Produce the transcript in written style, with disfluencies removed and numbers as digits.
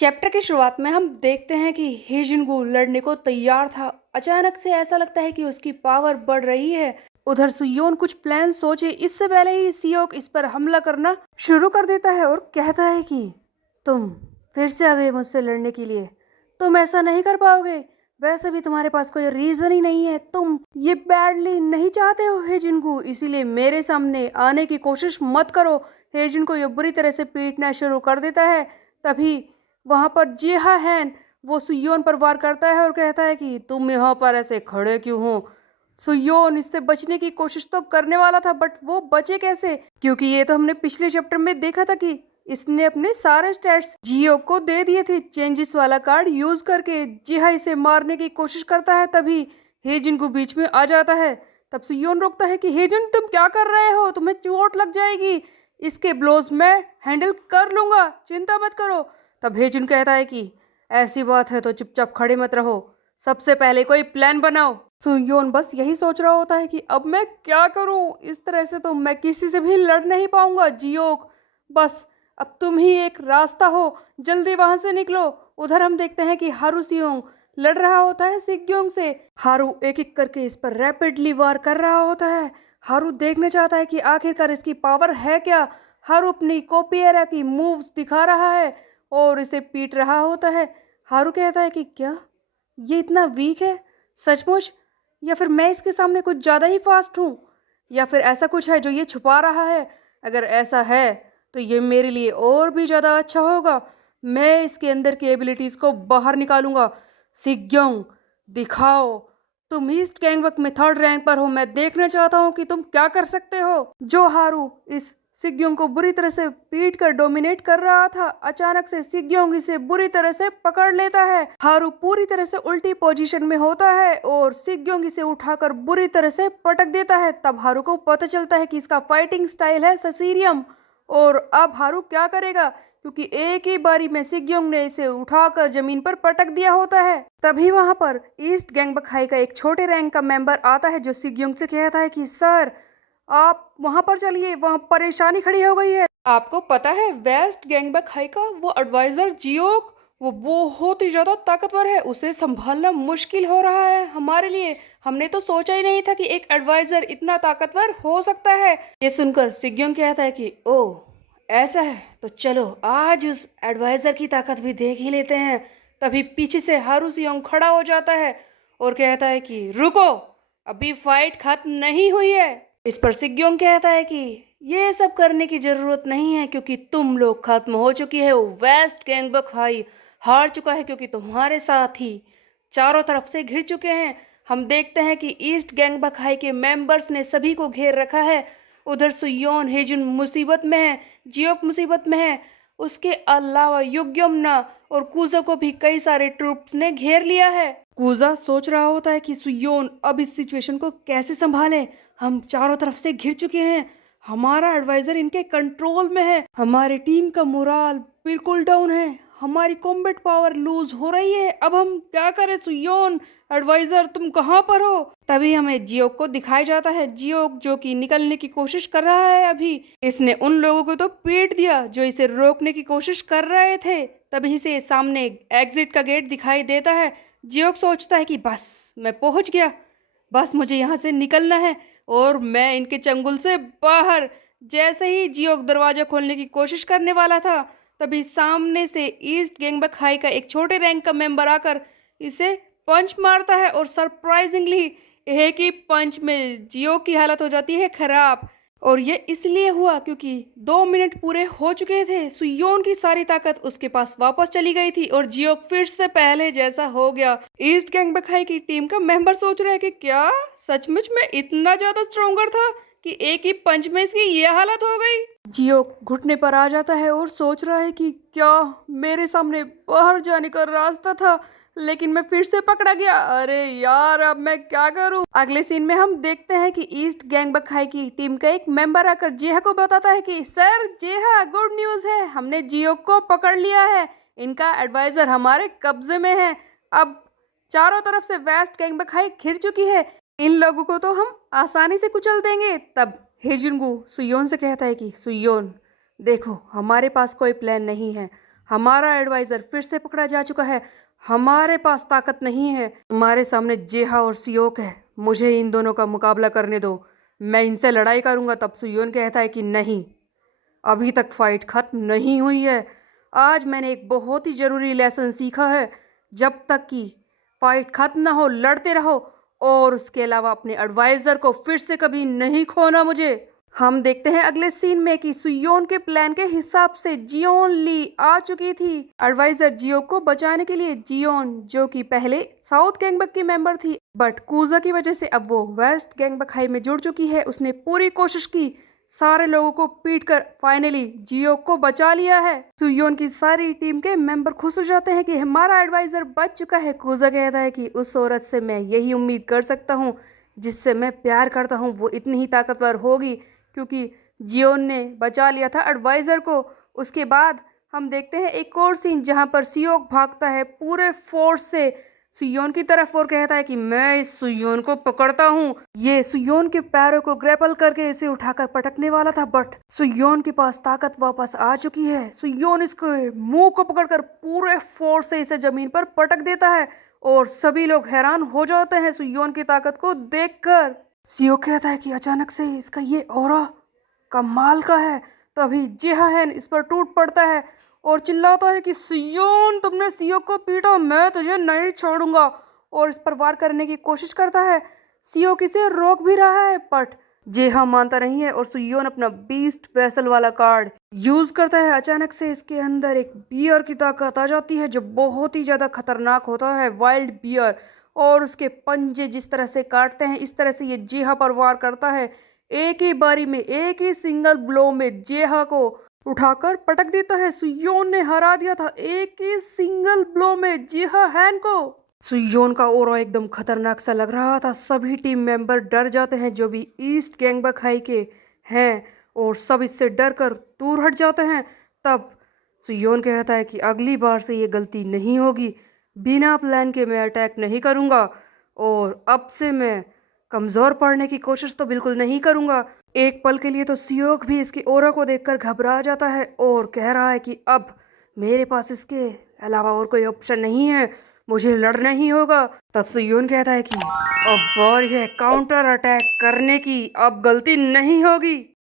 Chapter की शुरुआत में हम देखते हैं कि हे जिनगू लड़ने को तैयार था। अचानक से ऐसा लगता है कि उसकी पावर बढ़ रही है। उधर सुयोन कुछ प्लान सोचे इससे पहले ही सियोक इस पर हमला करना शुरू कर देता है और कहता है कि तुम फिर से आ गए मुझसे लड़ने के लिए। तुम ऐसा नहीं कर पाओगे। वैसे भी तुम्हारे पास कोई रीजन ही नहीं है। तुम ये बैडली नहीं चाहते हो हे जिनगू, इसीलिए मेरे सामने आने की कोशिश मत करो। हे जिनको ये बुरी तरह से पीटना शुरू कर देता है। तभी वहां पर जेहा हैन वो सुयोन पर वार करता है और कहता है कि तुम यहाँ पर ऐसे खड़े क्यों हो। सुयोन इससे बचने की कोशिश तो करने वाला था, बट वो बचे कैसे, क्योंकि ये तो हमने पिछले चैप्टर में देखा था कि इसने अपने सारे स्टैट्स जियो को दे दिए थे चेंजेस वाला कार्ड यूज करके। जिहा इसे मारने की कोशिश करता है, तभी हेजिन को बीच में आ जाता है। तब सुयोन रोकता है कि हेजिन तुम क्या कर रहे हो, तुम्हें चोट लग जाएगी। इसके ब्लोज मैं हैंडल कर लूंगा, चिंता मत करो। तब हेजुन कहता है कि ऐसी बात है तो चुपचाप खड़े मत रहो, सबसे पहले कोई प्लान बनाओ। सुयोन बस यही सोच रहा होता है कि अब मैं क्या करूं, इस तरह से तो मैं किसी से भी लड़ नहीं पाऊंगा। जियोक बस अब तुम ही एक रास्ता हो, जल्दी वहां से निकलो। उधर हम देखते हैं कि हारू सियोंग लड़ रहा होता है सिग्योंग से। हारू एक एक करके इस पर रैपिडली वार कर रहा होता है। हारू देखना चाहता है कि आखिरकार इसकी पावर है क्या। हारू अपनी कोपियरा की मूव्स दिखा रहा है और इसे पीट रहा होता है। हारू कहता है कि क्या ये इतना वीक है सचमुच, या फिर मैं इसके सामने कुछ ज़्यादा ही फास्ट हूँ, या फिर ऐसा कुछ है जो ये छुपा रहा है। अगर ऐसा है तो ये मेरे लिए और भी ज़्यादा अच्छा होगा। मैं इसके अंदर की एबिलिटीज़ को बाहर निकालूंगा। सिग्योंग दिखाओ, तुम ईस्ट गैंगबक में थर्ड रैंक पर हो, मैं देखना चाहता हूँ कि तुम क्या कर सकते हो। जो हारू इस सिग्योंग को बुरी तरह से पीट कर डोमिनेट कर रहा था, अचानक से सिग्योंग इसे बुरी तरह से पकड़ लेता है। हारू पूरी तरह से उल्टी पोजीशन में होता है और सिग्योंग इसे उठाकर बुरी तरह से पटक देता है। तब हारू को पता चलता है कि इसका फाइटिंग स्टाइल है ससीरियम, और अब हारू क्या करेगा, क्योंकि एक ही बारी में सिग्योंग ने इसे उठाकर जमीन पर पटक दिया होता है। तभी वहां पर ईस्ट गैंगबक हाई का एक छोटे रैंक का मेंबर आता है जो सिग्योंग से कहता है कि सर आप वहां पर चलिए, वहां परेशानी खड़ी हो गई है। आपको पता है वेस्ट गैंगबक हाई का वो एडवाइजर जियोक वो बहुत ही ज्यादा ताकतवर है, उसे संभालना मुश्किल हो रहा है हमारे लिए। हमने तो सोचा ही नहीं था कि एक एडवाइजर इतना ताकतवर हो सकता है। ये सुनकर सिग्योंग कहता है कि ओह ऐसा है तो चलो आज उस एडवाइजर की ताकत भी देख ही लेते हैं। तभी पीछे से हारू सियोंग खड़ा हो जाता है और कहता है कि रुको, अभी फाइट खत्म नहीं हुई है। इस पर सिग्योंग कहता है कि ये सब करने की जरूरत नहीं है, क्योंकि तुम लोग खत्म हो चुकी है। वेस्ट गैंगबक हाई हार चुका है क्योंकि तुम्हारे साथ ही चारों तरफ से घिर चुके हैं। हम देखते हैं कि ईस्ट गैंगबक हाई के मेंबर्स ने सभी को घेर रखा है। उधर सुयोन हेजुन मुसीबत में है, जियोक मुसीबत में है, उसके अलावा युग्यमना और कूजा को भी कई सारे ट्रूप्स ने घेर लिया है। कूजा सोच रहा होता है कि सुयोन अब इस सिचुएशन को कैसे संभाले। हम चारों तरफ से घिर चुके हैं, हमारा एडवाइजर इनके कंट्रोल में है, हमारी टीम का मोराल बिल्कुल डाउन है, हमारी कॉम्बैट पावर लूज हो रही है। अब हम क्या करें सुयोन, एडवाइजर तुम कहाँ पर हो। तभी हमें जियोक को दिखाया जाता है, जियोक जो कि निकलने की कोशिश कर रहा है। अभी इसने उन लोगों को तो पीट दिया जो इसे रोकने की कोशिश कर रहे थे। तभी से सामने एग्जिट का गेट दिखाई देता है। जियोक सोचता है कि बस मैं पहुंच गया, बस मुझे यहाँ से निकलना है और मैं इनके चंगुल से बाहर। जैसे ही जियोक दरवाजा खोलने की कोशिश करने वाला था, तभी सामने से ईस्ट गैंगबक हाई का एक छोटे रैंक का मेंबर आकर इसे पंच मारता है और सरप्राइजिंगली एक ही पंच में जियो की हालत हो जाती है खराब। और ये इसलिए हुआ क्योंकि 2 मिनट पूरे हो चुके थे, सुयोन की सारी ताकत उसके पास वापस चली गई थी और जियो फिर से पहले जैसा हो गया। ईस्ट गैंगबक हाई की टीम का मेंबर सोच रहा है कि क्या सचमुच में इतना ज्यादा स्ट्रोंगर था कि एक ही पंच में इसकी ये हालत हो गई। जियो घुटने पर आ जाता है और सोच रहा है कि क्या मेरे सामने बाहर जाने का रास्ता था, लेकिन मैं फिर से पकड़ा गया। अरे यार अब मैं क्या करूं। अगले सीन में हम देखते हैं कि ईस्ट गैंगबक हाई की टीम का एक मेंबर आकर जेहा को बताता है कि सर जेहा गुड न्यूज़ है, हमने जियो को पकड़ लिया है, इनका एडवाइजर हमारे कब्जे में है। अब चारों तरफ से वेस्ट गैंगबक हाई घिर चुकी है, इन लोगों को तो हम आसानी से कुचल देंगे। तब हेजुनगू सुयोन से कहता है कि सुयोन देखो हमारे पास कोई प्लान नहीं है, हमारा एडवाइजर फिर से पकड़ा जा चुका है। हमारे पास ताकत नहीं है। हमारे सामने जेहा और सियोक है। मुझे इन दोनों का मुकाबला करने दो। मैं इनसे लड़ाई करूंगा। तब सुयोन कहता है कि नहीं, अभी तक फाइट खत्म नहीं हुई है। आज मैंने एक बहुत ही ज़रूरी लेसन सीखा है। जब तक कि फाइट खत्म ना हो लड़ते रहो, और उसके अलावा अपने एडवाइज़र को फिर से कभी नहीं खोना मुझे। हम देखते हैं अगले सीन में कि सुयोन के प्लान के हिसाब से जियोन ली आ चुकी थी एडवाइजर जियो को बचाने के लिए। जियोन जो कि पहले साउथ गैंगबक की मेंबर थी, बट कूजा की वजह से अब वो वेस्ट गैंगबक हाई में जुड़ चुकी है। उसने पूरी कोशिश की, सारे लोगों को पीट कर फाइनली जियो को बचा लिया है। सुयोन की सारी टीम के मेंबर खुश हो जाते हैं कि हमारा एडवाइजर बच चुका है। कूजा कहता है कि उस औरत से मैं यही उम्मीद कर सकता हूँ जिससे मैं प्यार करता हूँ, वो इतनी ही ताकतवर होगी, क्योंकि जियोन ने बचा लिया था एडवाइजर को। उसके बाद हम देखते हैं एक और सीन जहां पर सियोक भागता है पूरे फोर्स से सुयोन की तरफ और कहता है कि मैं इस सुयोन को पकड़ता हूँ। ये सुयोन के पैरों को ग्रैपल करके इसे उठाकर पटकने वाला था, बट सुयोन के पास ताकत वापस आ चुकी है। सुयोन इसके मुंह को पकड़कर पूरे फोर्स से इसे जमीन पर पटक देता है, और सभी लोग हैरान हो जाते हैं सुयोन की ताकत को देखकर। सियो कहता है कि अचानक से इसका ये ऑरा कमाल का है। तभी जेहान इस पर टूट पड़ता है और चिल्लाता है कि सियोन, तुमने सियो को पीटा, मैं तुझे नहीं छोड़ूंगा, और इस पर वार करने की कोशिश करता है। सियो किसे रोक भी रहा है, बट जेहा मानता नहीं है और सुयोन अपना बीस्ट वेसल वाला कार्ड यूज करता है। अचानक से इसके अंदर एक बियर की ताकत आ जाती है जो बहुत ही ज्यादा खतरनाक होता है, वाइल्ड बियर, और उसके पंजे जिस तरह से काटते हैं इस तरह से ये जेहा पर वार करता है। एक ही बारी में, एक ही सिंगल ब्लो में जेहा को उठाकर पटक देता है। सुयोन ने हरा दिया था एक ही सिंगल ब्लो में जेहा हैन को। सुयोन का ओरा एकदम खतरनाक सा लग रहा था। सभी टीम मेंबर डर जाते हैं जो भी ईस्ट गैंगबक हाई के हैं, और सब इससे डर कर दूर हट जाते हैं। तब सुयोन कहता है कि अगली बार से ये गलती नहीं होगी, बिना प्लान के मैं अटैक नहीं करूँगा, और अब से मैं कमज़ोर पड़ने की कोशिश तो बिल्कुल नहीं करूँगा। एक पल के लिए तो सियोक भी इसकी ओरा को देखकर घबरा जाता है और कह रहा है कि अब मेरे पास इसके अलावा और कोई ऑप्शन नहीं है, मुझे लड़ना ही होगा। तब सुयोन कहता है कि अब बारी है काउंटर अटैक करने की, अब गलती नहीं होगी।